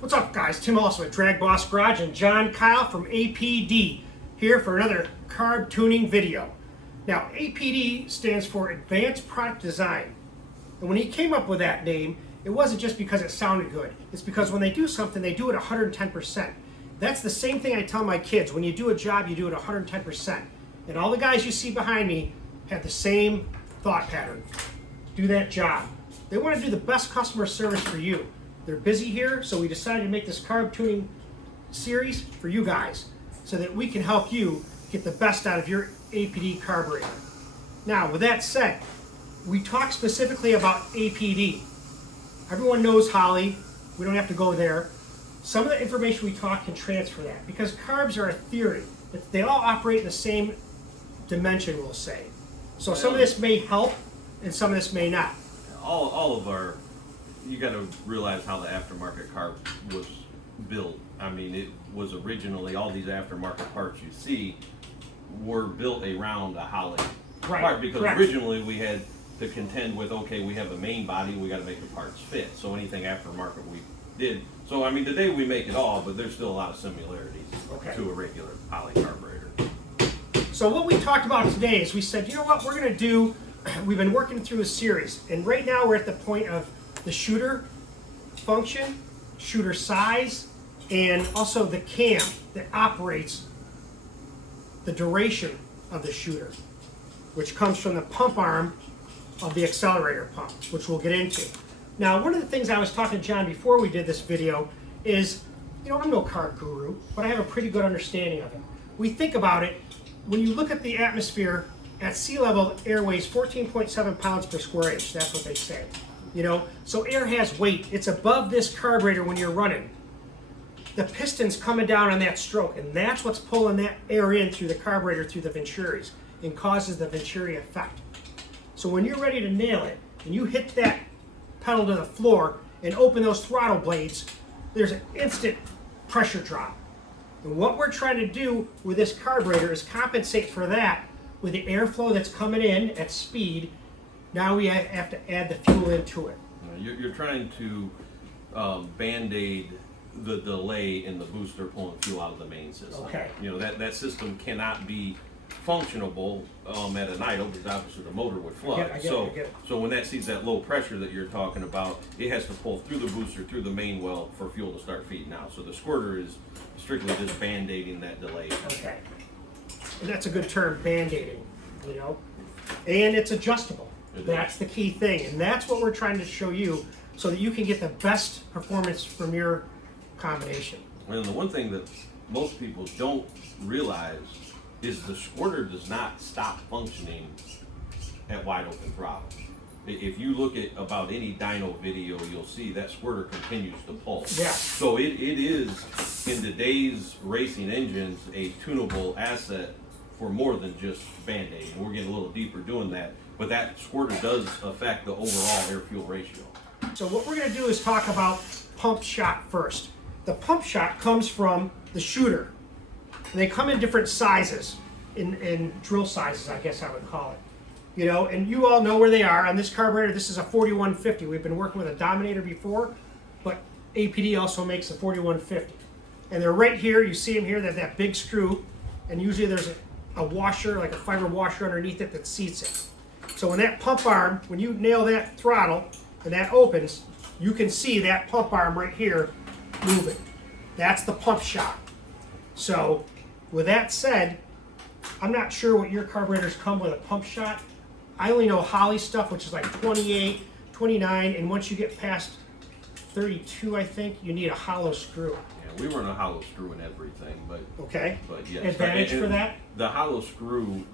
What's up, guys? Tim also at DragBoss Garage and John Kyle from APD here for another carb tuning video. Now, APD stands for Advanced Product Design. And when he came up with that name, it wasn't just because it sounded good. It's because when they do something, they do it 110%. That's the same thing I tell my kids. When you do a job, you do it 110%. And all the guys you see behind me have the same thought pattern. Do that job. They want to do the best customer service for you. They're busy here, so we decided to make this carb tuning series for you guys so that we can help you get the best out of your APD carburetor. Now, with that said, we talk specifically about APD. Everyone knows Holley. We don't have to go there. Some of the information we talk can transfer that because carbs are a theory. They all operate in the same dimension, we'll say. So some of this may help and some of this may not. All of our, you got to realize how the aftermarket carb was built. I mean, it was originally, all these aftermarket parts you see were built around a Holley part because originally we had to contend with, okay, we have a main body, we got to make the parts fit. So anything aftermarket we did. So I mean, today we make it all, but there's still a lot of similarities to a regular Holley carburetor. So what we talked about today is we said, you know what, we're going to do, we've been working through a series, and right now we're at the point of the shooter function, shooter size, and also the cam that operates the duration of the shooter, which comes from the pump arm of the accelerator pump, which we'll get into. Now, one of the things I was talking to John before we did this video is, you know, I'm no carb guru, but I have a pretty good understanding of it. We think about it, when you look at the atmosphere at sea level, air weighs 14.7 pounds per square inch. That's what they say. You know, so air has weight. It's above this carburetor when you're running. The piston's coming down on that stroke, and that's what's pulling that air in through the carburetor through the venturis and causes the venturi effect. So when you're ready to nail it and you hit that pedal to the floor and open those throttle blades, there's an instant pressure drop. And what we're trying to do with this carburetor is compensate for that with the airflow that's coming in at speed. Now we have to add the fuel into it. You're trying to band-aid the delay in the booster pulling fuel out of the main system. Okay. You know, that system cannot be functionable at an idle because obviously the motor would flood. I get it. So when that sees that low pressure that you're talking about, it has to pull through the booster, through the main well for fuel to start feeding out. So the squirter is strictly just band-aiding that delay. Okay. And that's a good term, band-aiding, you know? And it's adjustable. That's the key thing. And that's what we're trying to show you so that you can get the best performance from your combination. And the one thing that most people don't realize is the squirter does not stop functioning at wide open throttle. If you look at about any dyno video, you'll see that squirter continues to pull. Yeah. So it is, in today's racing engines, a tunable asset for more than just Band-Aid. And we're getting a little deeper doing that, but that squirter does affect the overall air-fuel ratio. So what we're going to do is talk about pump shot first. The pump shot comes from the shooter. And they come in different sizes, in drill sizes, I guess I would call it. You know, and you all know where they are. On this carburetor, this is a 4150. We've been working with a Dominator before, but APD also makes a 4150. And they're right here. You see them here. They have that big screw, and usually there's a washer, like a fiber washer underneath it that seats it. So when that pump arm, when you nail that throttle and that opens, you can see that pump arm right here moving. That's the pump shot. So with that said, I'm not sure what your carburetors come with a pump shot. I only know Holley stuff, which is like 28, 29, and once you get past 32, I think, you need a hollow screw. Yeah, we run a hollow screw in everything, but yes. Advantage for that? The hollow screw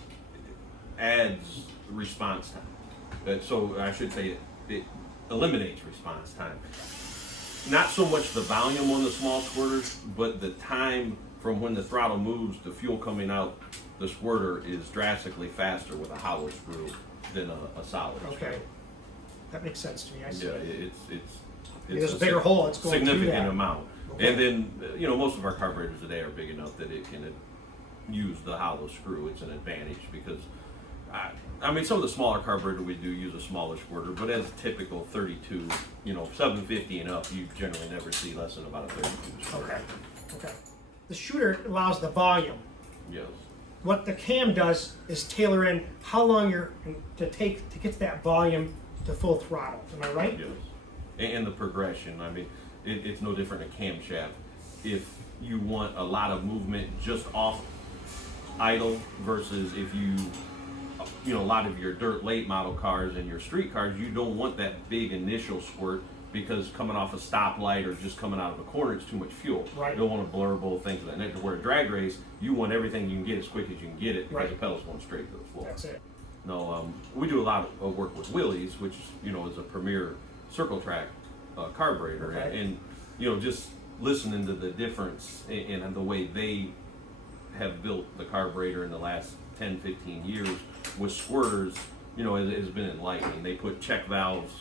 adds response time. So I should say it eliminates response time. Not so much the volume on the small squirters, but the time from when the throttle moves to fuel coming out the squirter is drastically faster with a hollow screw than a solid screw. Okay, that makes sense to me. I see. Yeah, it's there's a bigger hole. It's going significant through that amount. Okay. And then you know, most of our carburetors today are big enough that it can use the hollow screw. It's an advantage because I mean, some of the smaller carburetor we do use a smaller squirter, but as a typical 32, 750 and up, you generally never see less than about a 32 squirter. Okay. The shooter allows the volume. Yes. What the cam does is tailor in how long you're to take to get to that volume to full throttle. Am I right? Yes. And the progression. I mean, it's no different in camshaft. If you want a lot of movement just off idle versus if a lot of your dirt late model cars and your street cars, you don't want that big initial squirt because coming off a stoplight or just coming out of a corner, it's too much fuel. Right. You don't want to blur both things of that nature. Where a drag race, you want everything you can get as quick as you can get it because Right. the pedal's going straight to the floor. That's it. No, we do a lot of work with Willys, which is a premier circle track carburetor, Okay. and just listening to the difference in the way they have built the carburetor in the last 10, 15 years with squirters, it has been enlightening. They put check valves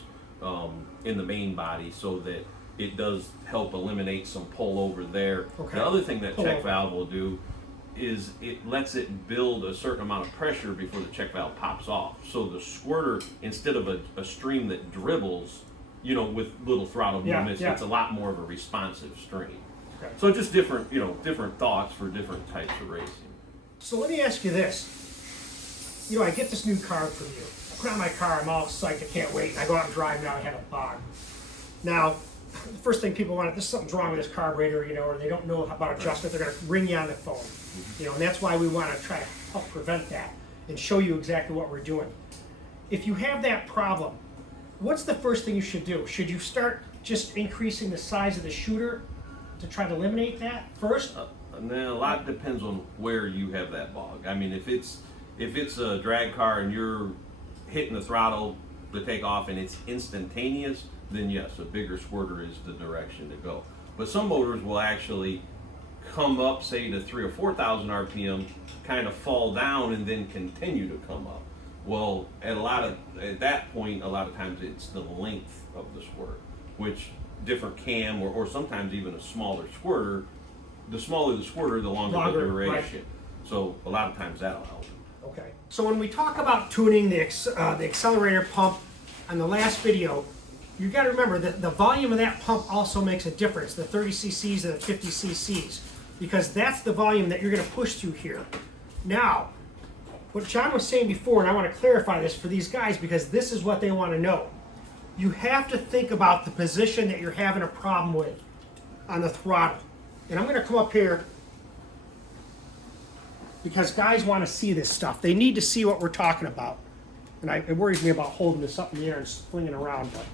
in the main body so that it does help eliminate some pull over there. Okay. The other thing that Pull check over. valve will do is it lets it build a certain amount of pressure before the check valve pops off. So the squirter, instead of a stream that dribbles, with little throttle Yeah, movements, yeah. it's a lot more of a responsive stream. Okay. So just different, different thoughts for different types of racing. So let me ask you this. I get this new car from you. I put it on my car, I'm all psyched, I can't wait. And I go out and drive now, I have a bog. Now, the first thing people want, there's something's wrong with this carburetor, or they don't know about adjustment, they're gonna ring you on the phone. And that's why we wanna try to help prevent that and show you exactly what we're doing. If you have that problem, what's the first thing you should do? Should you start just increasing the size of the shooter to try to eliminate that first? And then a lot depends on where you have that bog. I mean, if it's a drag car and you're hitting the throttle to take off and it's instantaneous, then yes, a bigger squirter is the direction to go. But some motors will actually come up, say to 3,000 or 4,000 RPM, kind of fall down and then continue to come up. Well, at that point, a lot of times it's the length of the squirt, which different cam or sometimes even a smaller squirter, the smaller the squirter, the longer the duration. Right. So a lot of times that'll help. Okay. So when we talk about tuning the accelerator pump on the last video, you got to remember that the volume of that pump also makes a difference, the 30 cc's and the 50 cc's, because that's the volume that you're going to push through here. Now, what John was saying before, and I want to clarify this for these guys because this is what they want to know. You have to think about the position that you're having a problem with on the throttle. And I'm going to come up here because guys want to see this stuff. They need to see what we're talking about. And it worries me about holding this up in the air and flinging around, but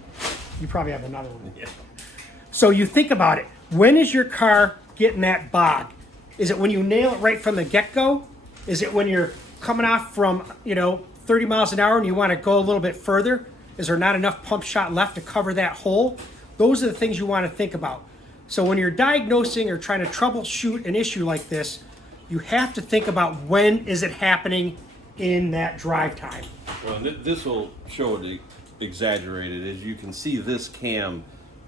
you probably have another one. Yeah. So you think about it. When is your car getting that bog? Is it when you nail it right from the get-go? Is it when you're coming off from 30 miles an hour and you want to go a little bit further? Is there not enough pump shot left to cover that hole? Those are the things you want to think about. So when you're diagnosing or trying to troubleshoot an issue like this, you have to think about when is it happening in that drive time. Well, this will show it exaggerated. As you can see, this cam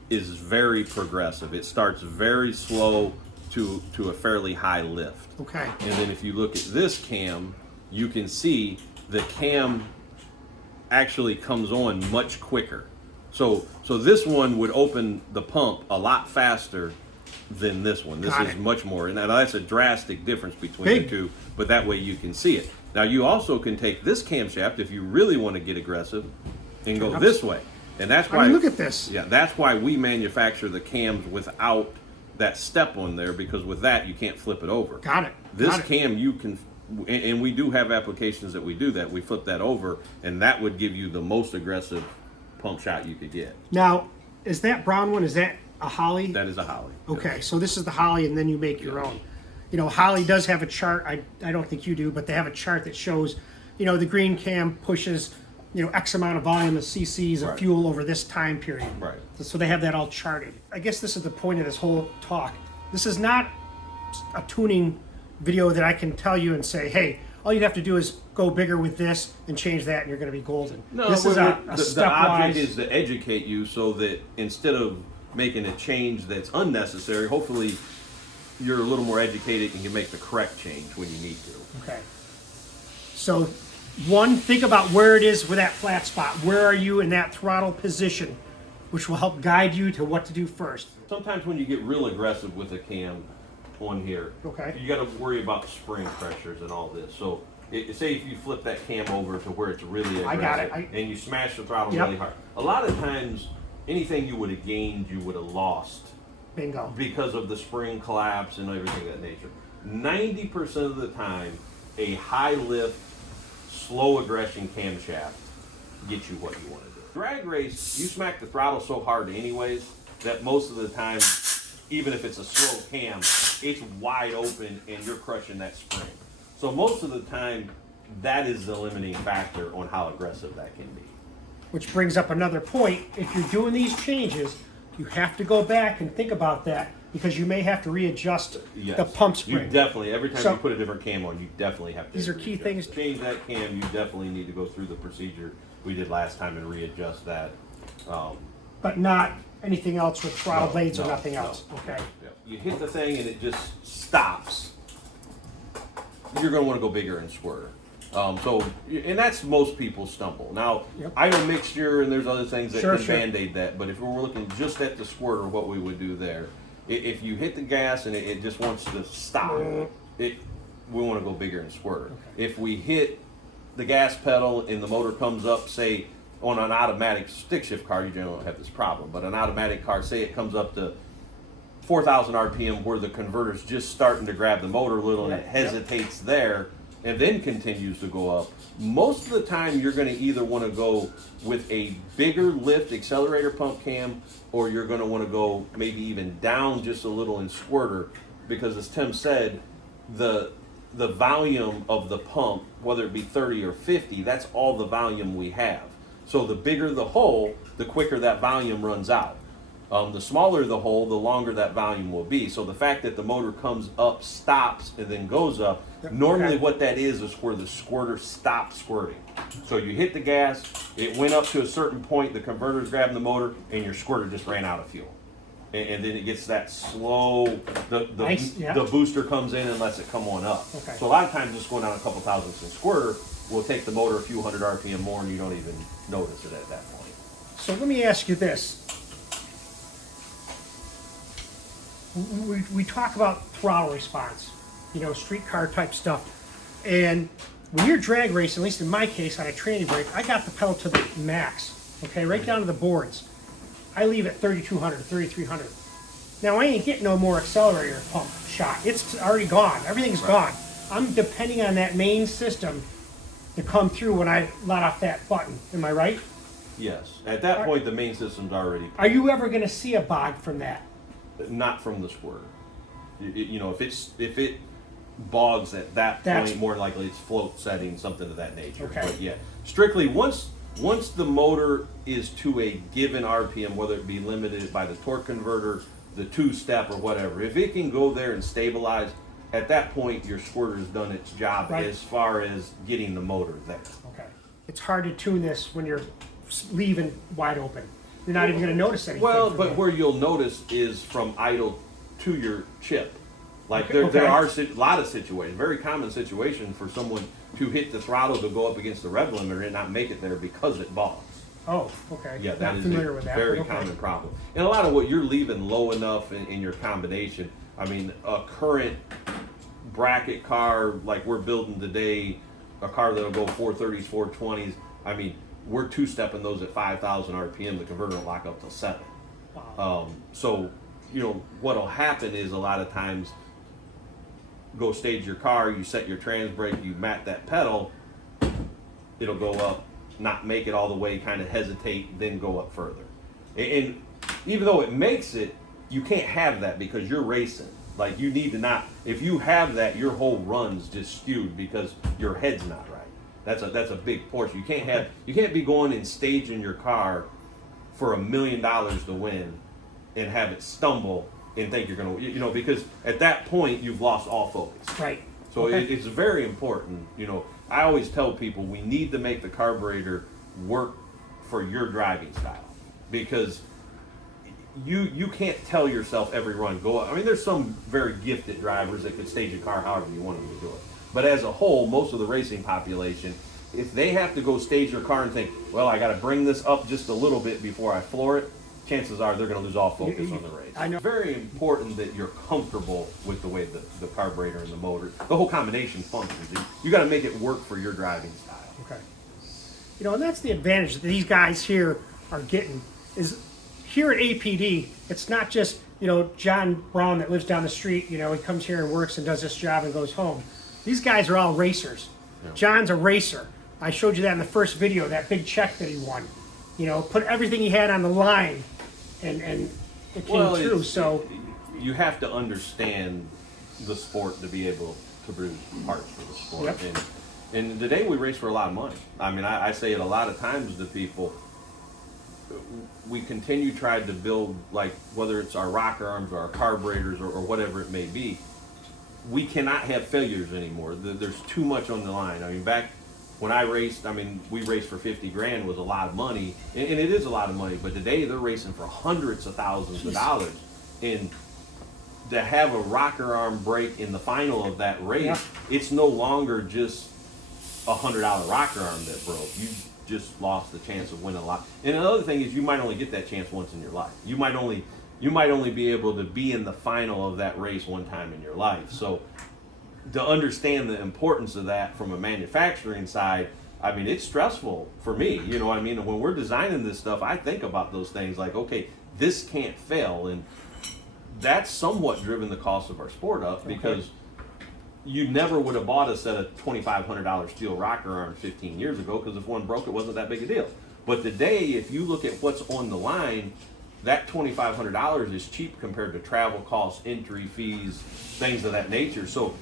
is very progressive. It starts very slow to a fairly high lift. Okay. And then if you look at this cam, you can see the cam actually comes on much quicker. So this one would open the pump a lot faster than this one. This Got is it. much more, and that's a drastic difference between Big. the two, but that way you can see it. Now you also can take this camshaft if you really want to get aggressive and go this way. And that's why, look at this. Yeah, that's why we manufacture the cams without that step on there, because with that you can't flip it over. Got it. This Got it. cam you can, and we do have applications that we do that. We flip that over, and that would give you the most aggressive pump shot you could get. Now, is that brown one, is that a Holly? That is a Holly. Okay, so this is the Holly and then you make your own. Holly does have a chart, I don't think you do, but they have a chart that shows, the green cam pushes, X amount of volume of cc's of Right. fuel over this time period. Right. So they have that all charted. I guess this is the point of this whole talk. This is not a tuning video that I can tell you and say, hey, all you have to do is go bigger with this and change that and you're going to be golden. No, this is a the stepwise. object is to educate you so that instead of making a change that's unnecessary, hopefully you're a little more educated and you make the correct change when you need to. Okay. So one, think about where it is with that flat spot. Where are you in that throttle position, which will help guide you to what to do first. Sometimes when you get real aggressive with a cam on here, Okay. you got to worry about spring pressures and all this. So say if you flip that cam over to where it's really aggressive I got it. and you smash the throttle Yep. really hard, a lot of times anything you would have gained, you would have lost Bingo. because of the spring collapse and everything of that nature. 90% of the time, a high lift, slow aggression camshaft gets you what you want to do. Drag race, you smack the throttle so hard anyways that most of the time, even if it's a slow cam, it's wide open and you're crushing that spring. So most of the time, that is the limiting factor on how aggressive that can be. Which brings up another point. If you're doing these changes, you have to go back and think about that because you may have to readjust Yes. the pump You spring. definitely, every time So- you put a different cam on, you definitely have to. These are key readjust. things. Change that cam, you definitely need to go through the procedure we did last time and readjust that. But not anything else with throttle No, blades or no, nothing no. else. Okay. Yeah. You hit the thing and it just stops. You're going to want to go bigger and squirter. And that's most people stumble. Now, Yep. idle mixture and there's other things that Sure, can sure. band-aid that, but if we're looking just at the squirter, what we would do there, if you hit the gas and it just wants to stop, we want to go bigger and squirter. If we hit the gas pedal and the motor comes up, say, on an automatic stick shift car, you generally don't have this problem, but an automatic car, say it comes up to 4,000 RPM where the converter's just starting to grab the motor a little and it Yep. hesitates there and then continues to go up. Most of the time you're going to either want to go with a bigger lift accelerator pump cam or you're going to want to go maybe even down just a little in squirter because as Tim said, the volume of the pump, whether it be 30 or 50, that's all the volume we have. So the bigger the hole, the quicker that volume runs out. The smaller the hole, the longer that volume will be. So the fact that the motor comes up, stops, and then goes up, normally Okay. what that is where the squirter stops squirting. So you hit the gas, it went up to a certain point, the converter's grabbing the motor, and your squirter just ran out of fuel. And then it gets that slow, Nice, yeah. the booster comes in and lets it come on up. Okay. So a lot of times just going down a couple thousandths in squirter will take the motor a few hundred RPM more and you don't even notice it at that point. So let me ask you this. We talk about throttle response, streetcar type stuff. And when you're drag racing, at least in my case on a training brake, I got the pedal to the max, okay, right down to the boards. I leave at 3,200, 3,300. Now I ain't getting no more accelerator pump shot. It's already gone. Everything's gone. I'm depending on that main system to come through when I let off that button. Am I right? Yes. At that point, the main system's already Are you ever going to see a bog from that? not from the squirter. If it bogs at that That's- point, more likely it's float setting, something of that nature. Okay. But yeah, strictly once the motor is to a given RPM, whether it be limited by the torque converter, the two-step or whatever, if it can go there and stabilize, at that point your squirter's done its job Right. as far as getting the motor there. Okay. It's hard to tune this when you're leaving wide open. You're not even going to notice anything. Well, from but that. where you'll notice is from idle to your chip. Like Okay, there okay. are a lot of situations, very common situation for someone to hit the throttle to go up against the rev limiter and not make it there because it bogs. Oh, okay. Yeah, that Not is familiar a with that. very but okay. common problem. And a lot of what you're leaving low enough in your combination. I mean, a current bracket car like we're building today, a car that'll go 430s, 420s. I mean, we're two-stepping those at 5,000 RPM. The converter will lock up till 7. Wow. So, what'll happen is a lot of times go stage your car, you set your trans brake, you mat that pedal, it'll go up, not make it all the way, kind of hesitate, then go up further. And even though it makes it, you can't have that because you're racing. Like you need to not, if you have that, your whole run's just skewed because your head's not right. That's a big portion. You can't be going and staging your car for $1 million to win and have it stumble and think you're gonna, because at that point you've lost all focus. Right. So Okay. it's very important. I always tell people we need to make the carburetor work for your driving style because you can't tell yourself every run go up. I mean, there's some very gifted drivers that could stage a car however you want them to do it. But as a whole, most of the racing population, if they have to go stage their car and think, well, I got to bring this up just a little bit before I floor it, chances are they're going to lose all focus on the race. I know. It's very important that you're comfortable with the way the carburetor and the motor, the whole combination functions. You got to make it work for your driving style. Okay. You know, and that's the advantage that these guys here are getting, is here at APD, it's not just, you know, John Brown that lives down the street, you know, he comes here and works and does this job and goes home. These guys are all racers. Yeah. John's a racer. I showed you that in the first video, that big check that he won. You know, put everything he had on the line, and it came through. So you have to understand the sport to be able to produce parts for the sport. Yep. And today we race for a lot of money. I mean, I say it a lot of times to people. We continue trying to build, like, whether it's our rocker arms or our carburetors or whatever it may be, we cannot have failures anymore. There's too much on the line. I mean, back when I raced, I mean, we raced for 50 grand was a lot of money, and it is a lot of money, but today they're racing for hundreds of thousands of dollars. And to have a rocker arm break in the final of that race, it's no longer just $100 rocker arm that broke. You just lost the chance of winning a lot. And another thing is, you might only get that chance once in your life. You might only be able to be in the final of that race one time in your life. So to understand the importance of that from a manufacturing side, I mean, it's stressful for me. You know, I mean, when we're designing this stuff, I think about those things like, okay, this can't fail. And that's somewhat driven the cost of our sport up, because you never would have bought a set of $2,500 steel rocker arms 15 years ago, because if one broke, it wasn't that big a deal. But today, if you look at what's on the line, that $2,500 is cheap compared to travel costs, entry fees, things of that nature. So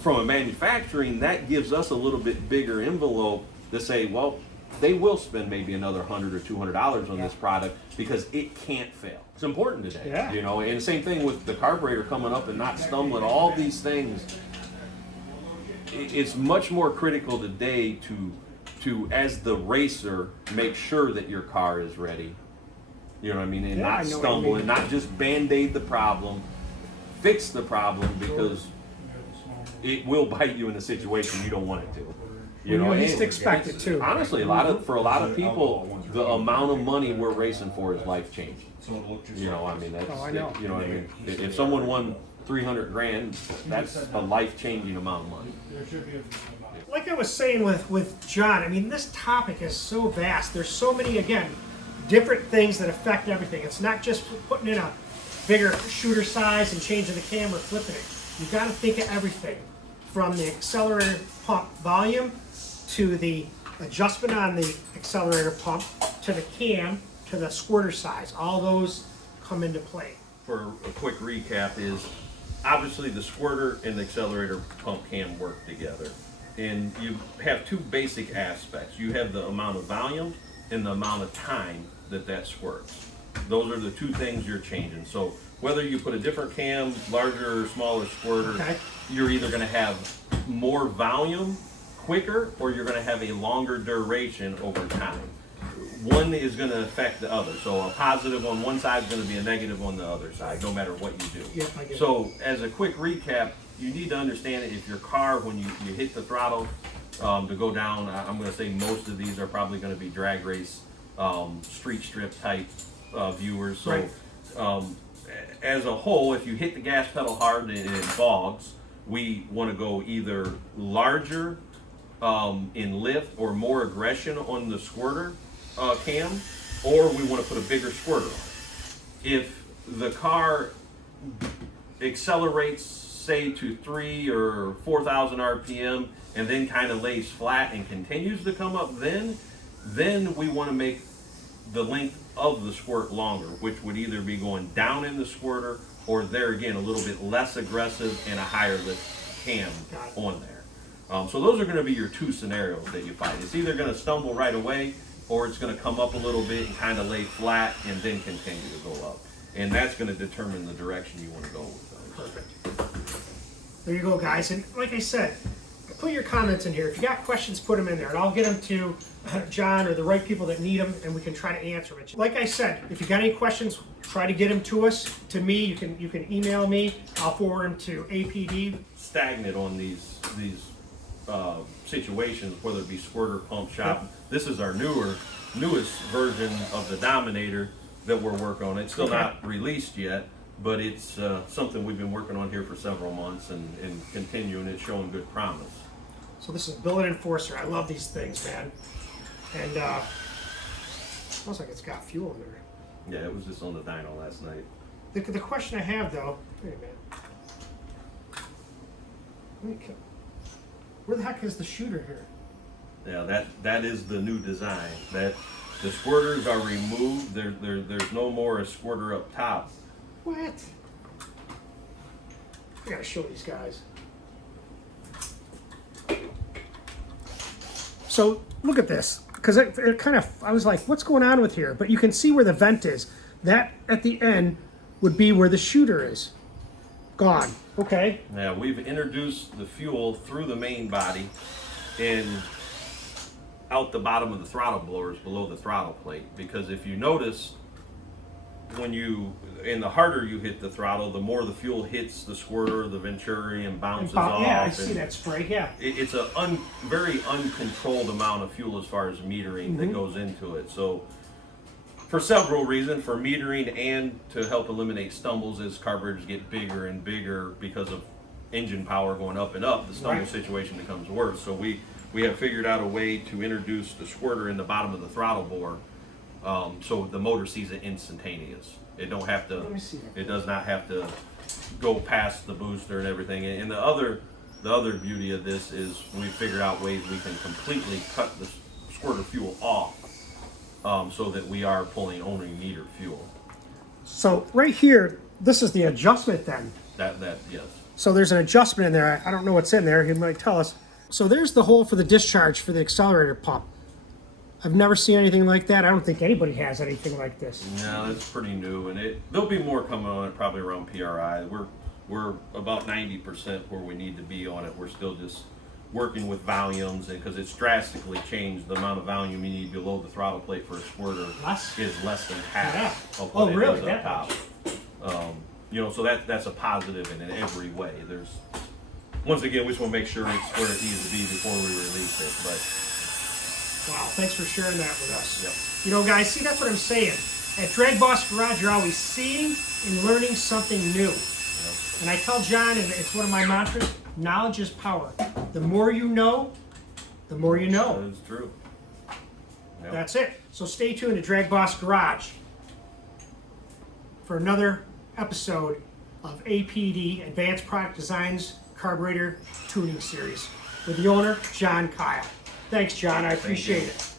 from a manufacturing, that gives us a little bit bigger envelope to say, well, they will spend maybe another $100 or $200 on this product because it can't fail. It's important today, you know. And the same thing with the carburetor coming up and not stumbling. All these things, it's much more critical today to as the racer, make sure that your car is ready. You know what I mean? And not stumble, and not just band-aid the problem, fix the problem, because it will bite you in a situation you don't want it to. You know, at least expect it to. Honestly, for a lot of people, the amount of money we're racing for is life-changing. You know, I mean, that's, you know what I mean? If someone won 300 grand, that's a life-changing amount of money. Like I was saying with John, I mean, this topic is so vast. There's so many, again, different things that affect everything. It's not just putting in a bigger shooter size and changing the camera, flipping it. You've got to think of everything, from the accelerator pump volume to the adjustment on the accelerator pump to the cam to the squirter size. All those come into play. For a quick recap, is obviously the squirter and the accelerator pump cam work together. And you have two basic aspects. You have the amount of volume and the amount of time that squirts. Those are the two things you're changing. So whether you put a different cam, larger or smaller squirter, you're either going to have more volume quicker, or you're going to have a longer duration over time. One is going to affect the other. So a positive on one side is going to be a negative on the other side, no matter what you do. Yep, I get so as a quick recap, you need to understand that if your car, when you hit the throttle to go down, I'm going to say most of these are probably going to be drag race, street strip type viewers. So as a whole, if you hit the gas pedal hard and it bogs, we want to go either larger in lift or more aggression on the squirter cam, or we want to put a bigger squirter on. If the car accelerates, say, to 3,000 or 4,000 RPM and then kind of lays flat and continues to come up, then we want to make the length of the squirt longer, which would either be going down in the squirter, or there again a little bit less aggressive and a higher lift cam on there. So those are going to be your two scenarios that you find. It's either going to stumble right away, or it's going to come up a little bit and kind of lay flat and then continue to go up. And that's going to determine the direction you want to go with those. Perfect. There you go, guys. And like I said, put your comments in here. If you got questions, put them in there, and I'll get them to John or the right people that need them, and we can try to answer them. Like I said, if you got any questions, try to get them to us, to me. You can email me. I'll forward them to APD. Stagnant on these situations, whether it be squirter, pump, shop. This is our newest version of the Dominator that we're working on. It's still not released yet, but it's something we've been working on here for several months and continuing. It's showing good promise. So this is billet enforcer. I love these things, man. And looks like it's got fuel in there. Yeah, it was just on the dyno last night. The question I have though, wait a minute. Where the heck is the shooter here? Yeah, that is the new design. That the squirters are removed. There's no more a squirter up top. What? I gotta show these guys. So look at this, because it kind of, I was like, what's going on with here? But you can see where the vent is. That at the end would be where the shooter is. Gone. Okay. Yeah, we've introduced the fuel through the main body and out the bottom of the throttle blowers below the throttle plate. Because if you notice, the harder you hit the throttle, the more the fuel hits the squirter, the venturi, and bounces off. Yeah, I see that spray. Yeah. It's a very uncontrolled amount of fuel as far as metering that goes into it. So, for several reasons, for metering and to help eliminate stumbles as carburetors get bigger and bigger because of engine power going up and up, the stumble situation becomes worse. So we have figured out a way to introduce the squirter in the bottom of the throttle bore, so the motor sees it instantaneous. It don't have to. Let me see that. It does not have to go past the booster and everything. And the other beauty of this is we figured out ways we can completely cut the squirter fuel off, so that we are pulling only meter fuel. So right here, this is the adjustment then. That yes. So there's an adjustment in there. I don't know what's in there. He might tell us. So there's the hole for the discharge for the accelerator pump. I've never seen anything like that. I don't think anybody has anything like this. No, that's pretty new, and there'll be more coming on it probably around PRI. We're about 90% where we need to be on it. We're still just working with volumes, and because it's drastically changed, the amount of volume you need below the throttle plate for a squirter is less than half of what it is up top. So that's a positive in every way. Once again, we just want to make sure it's where it needs to be before we release it. But wow, thanks for sharing that with us. Yep. You know, guys, see, that's what I'm saying. At DragBoss Garage, you're always seeing and learning something new. Yep. And I tell John, and it's one of my mantras, knowledge is power. The more you know, the more you know. That is true. Yep. That's it. So stay tuned to DragBoss Garage for another episode of APD, Advanced Product Designs Carburetor Tuning Series, with the owner, John Kyle. Thanks, John. I appreciate it.